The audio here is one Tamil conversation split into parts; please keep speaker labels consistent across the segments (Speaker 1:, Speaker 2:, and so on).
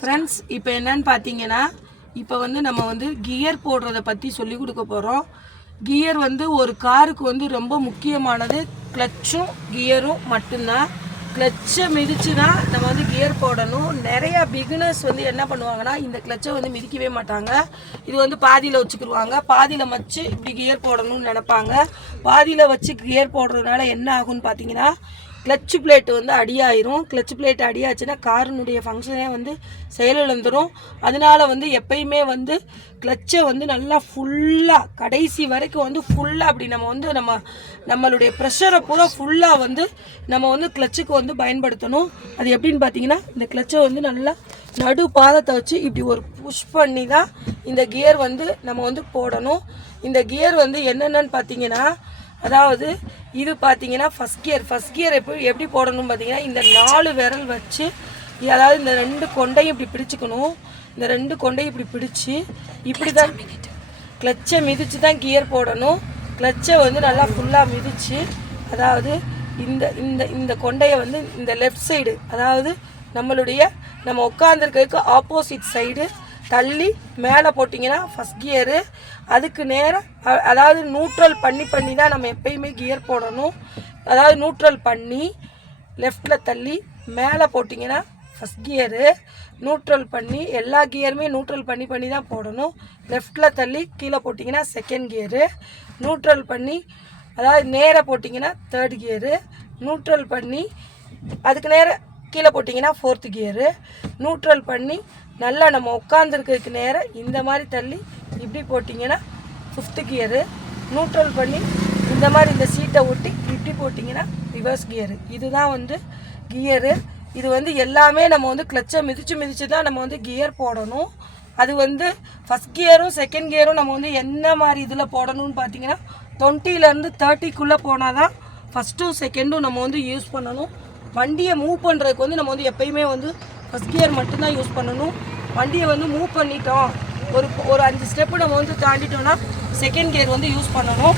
Speaker 1: ஃப்ரெண்ட்ஸ் இப்போ என்னன்னு பார்த்தீங்கன்னா இப்போ வந்து நம்ம வந்து கியர் போடுறத பற்றி சொல்லி கொடுக்க போகிறோம் கியர் வந்து ஒரு காருக்கு வந்து ரொம்ப முக்கியமானது. கிளச்சும் கியரும் மட்டும்தான். கிளச்சை மிதிச்சு தான் நம்ம வந்து கியர் போடணும். நிறையா பிகினர்ஸ் வந்து என்ன பண்ணுவாங்கன்னா இந்த கிளச்சை வந்து மிதிக்கவே மாட்டாங்க. இது வந்து பாதியில் வச்சுக்கிடுவாங்க பாதியில் வச்சு இப்படி கியர் போடணும்னு நினைப்பாங்க. பாதியில் வச்சு கியர் போடுறதுனால என்ன ஆகும்னு பார்த்தீங்கன்னா கிளச்சு பிளேட் வந்து அடியாயிரும். கிளச்சு பிளேட் அடியாச்சுன்னா காரினுடைய ஃபங்க்ஷனே வந்து செயலிழந்துடும் அதனால வந்து எப்பயுமே வந்து கிளச்சை வந்து நல்லா ஃபுல்லாக கடைசி வரைக்கும் வந்து ஃபுல்லாக அப்படி நம்ம வந்து நம்ம நம்மளுடைய ப்ரெஷரை பூரா ஃபுல்லாக வந்து நம்ம வந்து கிளச்சுக்கு வந்து பயன்படுத்தணும். அது எப்படின்னு பார்த்தீங்கன்னா இந்த கிளச்சை வந்து நல்லா நடு பாதத்தை வச்சு இப்படி ஒரு புஷ் பண்ணி தான் இந்த கியர் வந்து நம்ம வந்து போடணும். இந்த கியர் வந்து என்னென்னு பார்த்தீங்கன்னா அதாவது இது பார்த்தீங்கன்னா ஃபஸ்ட் கியர் ஃபஸ்ட் கியர் எப்படி எப்படி போடணும் பார்த்தீங்கன்னா இந்த நாலு விரல் வச்சு அதாவது இந்த ரெண்டு கொண்டையும் இப்படி பிடிச்சிக்கணும் இந்த ரெண்டு கொண்டையும் இப்படி பிடிச்சு இப்படி தான் கிளச்சை மிதித்து தான் கியர் போடணும். கிளச்சை வந்து நல்லா ஃபுல்லாக மிதித்து அதாவது இந்த இந்த இந்த கொண்டையை வந்து இந்த லெஃப்ட் சைடு அதாவது நம்மளுடைய நம்ம உட்காந்துருக்கிறதுக்கு ஆப்போசிட் சைடு தள்ளி மேலே போட்டிங்கன்னா ஃபஸ்ட் கியரு அதுக்கு நேரம் அதாவது நியூட்ரல் பண்ணி பண்ணி தான் நம்ம எப்பயுமே கியர் போடணும். அதாவது நியூட்ரல் பண்ணி லெஃப்டில் தள்ளி மேலே போட்டிங்கன்னா ஃபஸ்ட் கியரு நியூட்ரல் பண்ணி எல்லா கியருமே நியூட்ரல் பண்ணி பண்ணி தான் போடணும். லெஃப்டில் தள்ளி கீழே போட்டிங்கன்னா செகண்ட் கியரு நியூட்ரல் பண்ணி அதாவது நேராக போட்டிங்கன்னா தேர்ட் கியரு நியூட்ரல் பண்ணி அதுக்கு நேரம் கீழே போட்டிங்கன்னா ஃபோர்த்து கியரு நியூட்ரல் பண்ணி நல்லா நம்ம உட்காந்துருக்கிறதுக்கு நேரம் இந்த மாதிரி தள்ளி இப்படி போட்டிங்கன்னா ஃபிஃப்த்து கியரு நியூட்ரல் பண்ணி இந்த மாதிரி இந்த சீட்டை ஒட்டி இப்படி போட்டிங்கன்னா ரிவர்ஸ் கியரு இதுதான் வந்து கியரு இது வந்து எல்லாமே நம்ம வந்து கிளச்சை மிதித்து மிதித்து தான் நம்ம வந்து கியர் போடணும். அது வந்து ஃபஸ்ட் கியரும் செகண்ட் கியரும் நம்ம வந்து என்ன மாதிரி இதில் போடணும்னு பார்த்தீங்கன்னா டுவெண்ட்டிலேருந்து தேர்ட்டிக்குள்ளே போனால் தான் ஃபஸ்ட்டும் செகண்டும் நம்ம வந்து யூஸ் பண்ணணும். வண்டியை மூவ் பண்ணுறதுக்கு வந்து நம்ம வந்து எப்பயுமே வந்து ஃபஸ்ட் கியர் மட்டும்தான் யூஸ் பண்ணணும். வண்டியை வந்து மூவ் பண்ணிட்டோம். ஒரு ஒரு அஞ்சு ஸ்டெப்பு நம்ம வந்து தாண்டிட்டோம்னா செகண்ட் கியர் வந்து யூஸ் பண்ணணும்.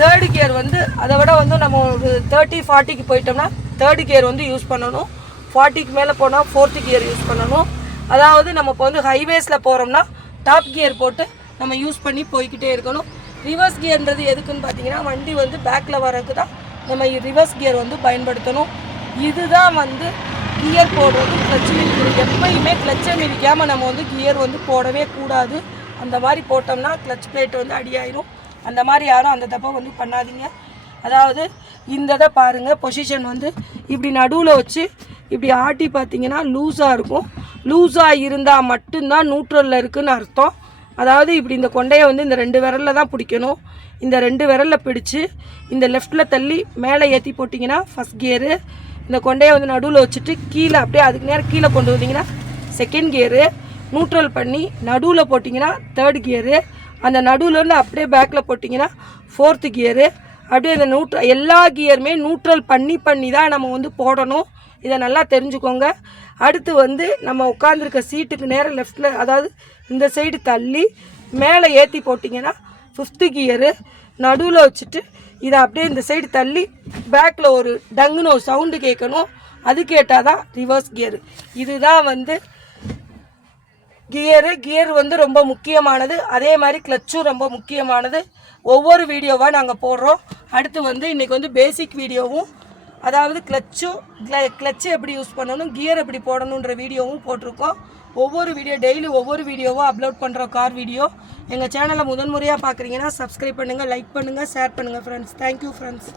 Speaker 1: தேர்டு கியர் வந்து அதை விட வந்து நம்ம ஒரு தேர்ட்டி ஃபார்ட்டிக்கு போயிட்டோம்னா தேர்டு கியர் வந்து யூஸ் பண்ணணும். ஃபார்ட்டிக்கு மேலே போனால் ஃபோர்த்து கியர் யூஸ் பண்ணணும். அதாவது நம்ம இப்போ வந்து ஹைவேஸில் போகிறோம்னா டாப் கியர் போட்டு நம்ம யூஸ் பண்ணி போய்க்கிட்டே இருக்கணும். ரிவர்ஸ் கியர்ன்றது எதுக்குன்னு பார்த்தீங்கன்னா வண்டி வந்து பேக்கில் வரதுக்கு தான் நம்ம ரிவர்ஸ் கியர் வந்து பயன்படுத்தணும். இதுதான் வந்து கியர் போடுறது கிளச்சு மிதிக்கிறது எப்பயுமே கிளச்சை மிதிக்காமல் நம்ம வந்து கியர் வந்து போடவே கூடாது. அந்த மாதிரி போட்டோம்னா கிளச் பிளேட் வந்து அடியாயிரும். அந்த மாதிரி யாரும் அந்த தப்பை வந்து பண்ணாதீங்க. அதாவது இந்த இதை பாருங்கள் பொசிஷன் வந்து இப்படி நடுவில் வச்சு இப்படி ஆட்டி பார்த்தீங்கன்னா லூஸாக இருக்கும். லூஸாக இருந்தால் மட்டும்தான் நியூட்ரலில் இருக்குன்னு அர்த்தம். அதாவது இப்படி இந்த கொண்டையை வந்து இந்த ரெண்டு விரலில் தான் பிடிக்கணும். இந்த ரெண்டு விரலில் பிடிச்சு இந்த லெஃப்ட்டில் தள்ளி மேலே ஏற்றி போட்டிங்கன்னா ஃபஸ்ட் கியரு இந்த கொண்டையை வந்து நடுவில் வச்சுட்டு கீழே அப்படியே அதுக்கு நேரம் கீழே கொண்டு வந்தீங்கன்னா செகண்ட் கியரு நியூட்ரல் பண்ணி நடுவில் போட்டிங்கன்னா தேர்ட் கியரு அந்த நடுவுலேருந்து அப்படியே பேக்கில் போட்டிங்கன்னா ஃபோர்த்து கியரு அப்படியே இந்த நியூட்ர எல்லா கியருமே நியூட்ரல் பண்ணி பண்ணி தான் நம்ம வந்து போடணும். இதை நல்லா தெரிஞ்சுக்கோங்க. அடுத்து வந்து நம்ம உட்காந்துருக்க சீட்டுக்கு நேரம் லெஃப்டில் அதாவது இந்த சைடு தள்ளி மேலே ஏற்றி போட்டிங்கன்னா ஃபிஃப்த்து கியரு நடுவில் வச்சுட்டு இதை அப்படியே இந்த சைடு தள்ளி பேக்கில் ஒரு டங்குன்னு ஒரு சவுண்டு கேட்கணும். அது கேட்டால் தான் ரிவர்ஸ் கியரு இதுதான் வந்து கியரு கியர் வந்து ரொம்ப முக்கியமானது. அதே மாதிரி கிளச்சும் ரொம்ப முக்கியமானது. ஒவ்வொரு வீடியோவாக நாங்கள் போடுறோம். அடுத்து வந்து இன்றைக்கி வந்து பேசிக் வீடியோவும் அதாவது கிளச்சும் கிளச்சு எப்படி யூஸ் பண்ணணும் கியர் எப்படி போடணுன்ற வீடியோவும் போட்டிருக்கோம். ஒவ்வொரு வீடியோ டெய்லி ஒவ்வொரு வீடியோவும் அப்லோட் பண்ணுறோம் கார் வீடியோ எங்கள் சேனலை முதன்முறையாக பார்க்குறீங்கன்னா சப்ஸ்கிரைப் பண்ணுங்கள் லைக் பண்ணுங்கள் ஷேர் பண்ணுங்கள் ஃப்ரெண்ட்ஸ் தேங்க்யூ ஃப்ரெண்ட்ஸ்